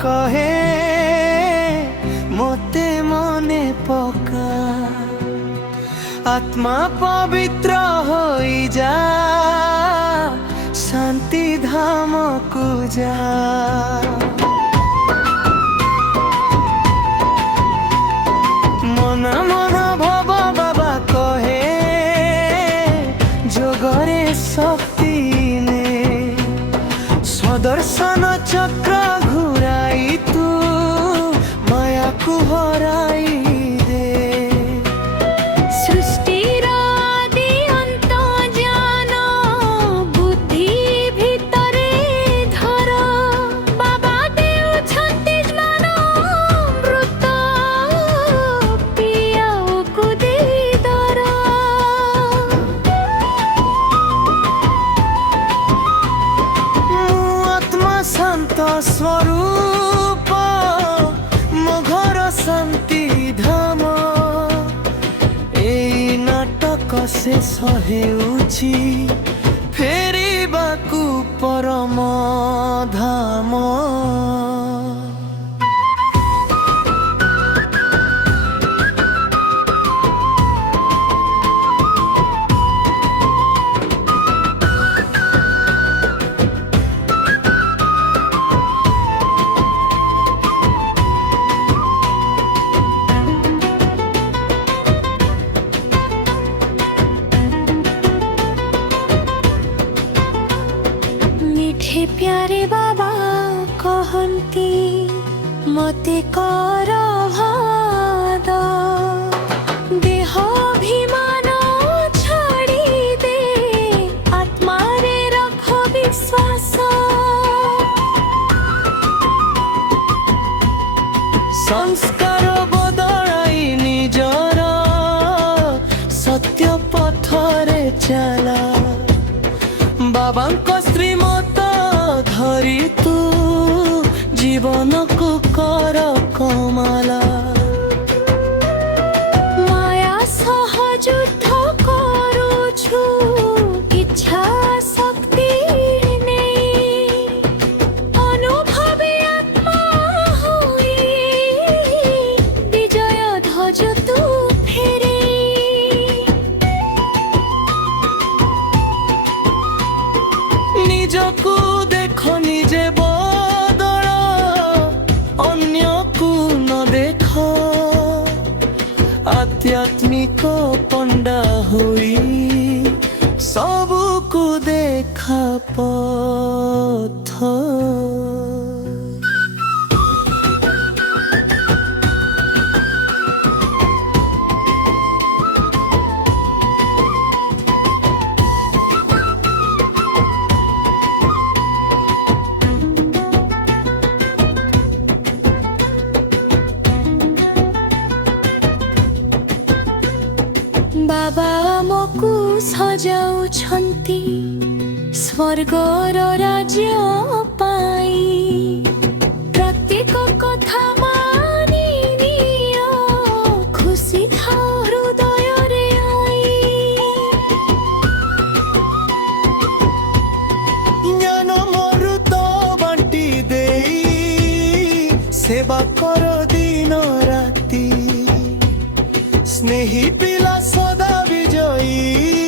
कहे मोते मने पका आत्मा पवित्र होई जा शांति धाम को जा। मन मन भव बाबा कहे जोगरे शक्ति ने स्वदर्शन चक्र घुराई तू माया को हराई दे। सृष्टिर आदि अंत जान बुद्धि भितरे धर बाबा देउछन्ति ज्ञान अमृत पियाओ दे दर। आत्मा शांत स्वरूप मो घर शांति धाम ए नाटक शेष हेउछि फेरिबाकु परम धाम। मिठे प्यारे बाबा कहन्ती मते कर भाद देह अभिमान छाड़ी दे आत्मा रे रख विश्वास। संस्कार बदलाई निजर सत्य पथरे चला बाबांको श्रीमत धरी तू जीवन को कर कमाला। माया सह युद्ध करुछु इच्छा शक्ति नहीं अनुभवी आत्मा होई विजय ध्वज तू फेरे। निजको देखो निजे बदल अन्य को न देखो आध्यात्मिक पंडा हुई सबको देखा पथ। बाबा आमकु सजाउछन्ति स्वर्गर राज्य पाई प्रत्येक कथा मानि नियो खुशी थाओ हृदय रे आई। ज्ञान मरुत बांटी देई सेवा कर दिन राति स्नेही पिला सदा विजयी